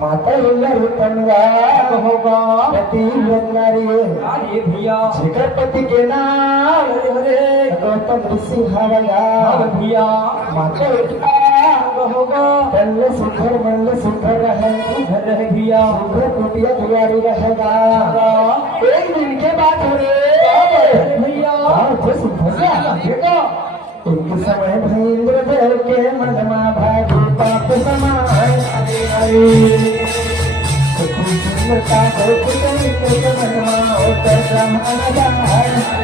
माता होगा पति भैया जिगर पति के नाम गौतम ऋषि भैया माता होगा तन सुखर मन सुखर रहे भैया सुखर कुटिया दुआरी रहेगा। एक दिन के बाद हो रे भैया एक समय भैंद्र देव के मनमा भागी पाप समाय सुखता हो कुछ मनमा होकर ब्रह्मण जाय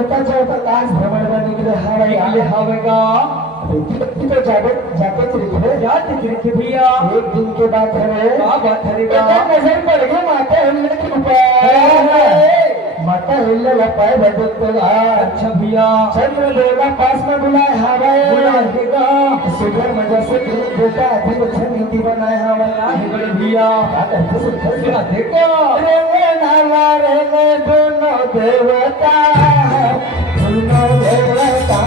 देवताच्या तास भ्रमण करने के लिए निकले हवेगा व्यक्ति तो जाके लिखे जाते लिखे भैया एक दिन के बाद है क्या बात करेगा नजर पड़ गई माता हिलने के ऊपर माता हिलने पाए बदलते अच्छा भैया चंद्रदेव पास में बुलाए बुलाएगा सुगर मजा से बेटा अधिक अच्छा नीति बनाए हवाए बड़े भैया देखो रे नाला रे दोनों देवता दोनों देवता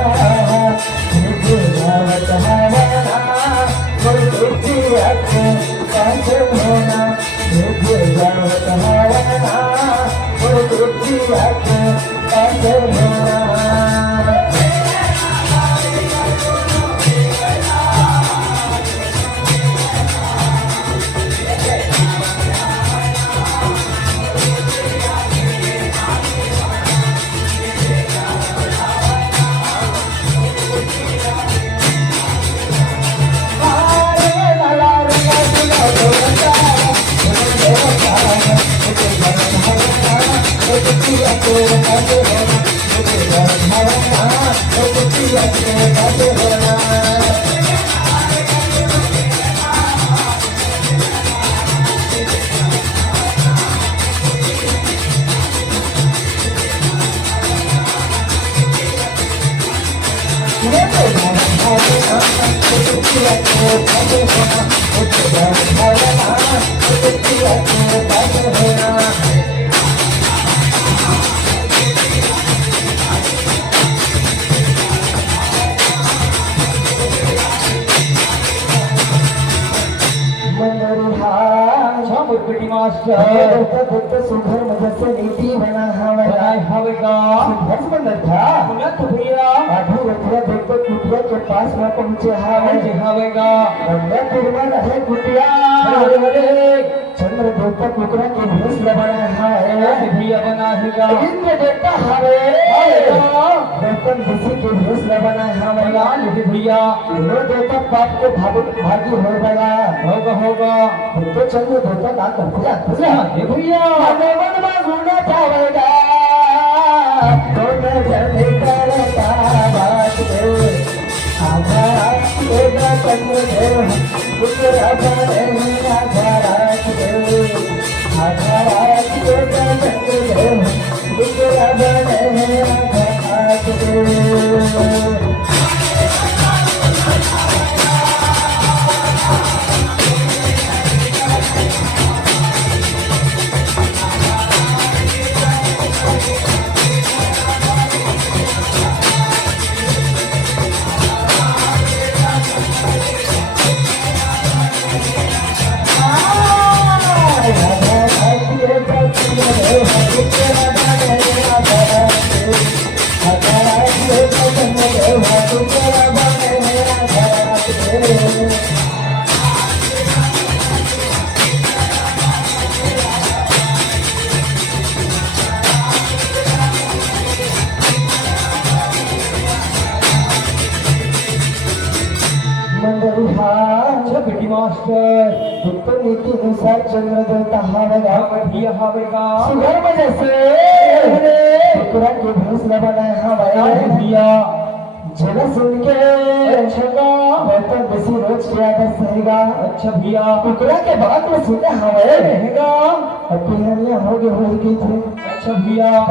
सुघर मजा से नीति बना हवेगा भैया आधु रथिया देखो कुटिया के पास में पहुंचे हवेगा रहे कुटिया चंद्र देवता कुकरा के भेष बनाया है भैया बनाएगा इंद्र देवता हवे गौतम ऋषि के भेष बनाया है भैया इंद्र देवता पाप के भागी हो गया होगा तो चंद्र देवता का करते भैया मन में घूमना चाहेगा दोनों जने करता बात आधा चंद्र देव कुकरा बने आधा देव आधा चंद्र देव कुकरा बने आधा देव बेटी मास्टर उत्तर नीति अनुसार चंद्र देवता हवेगा भैया हवेगा सुगर मजा से कुकरा के भेष बनाया हवाया भैया जला सुन के अच्छा गौतम ऋषि रोज किया सहेगा अच्छा भैया कुकरा के बात में सुने हवे रहेगा अपनी हो गई थी अच्छा भैया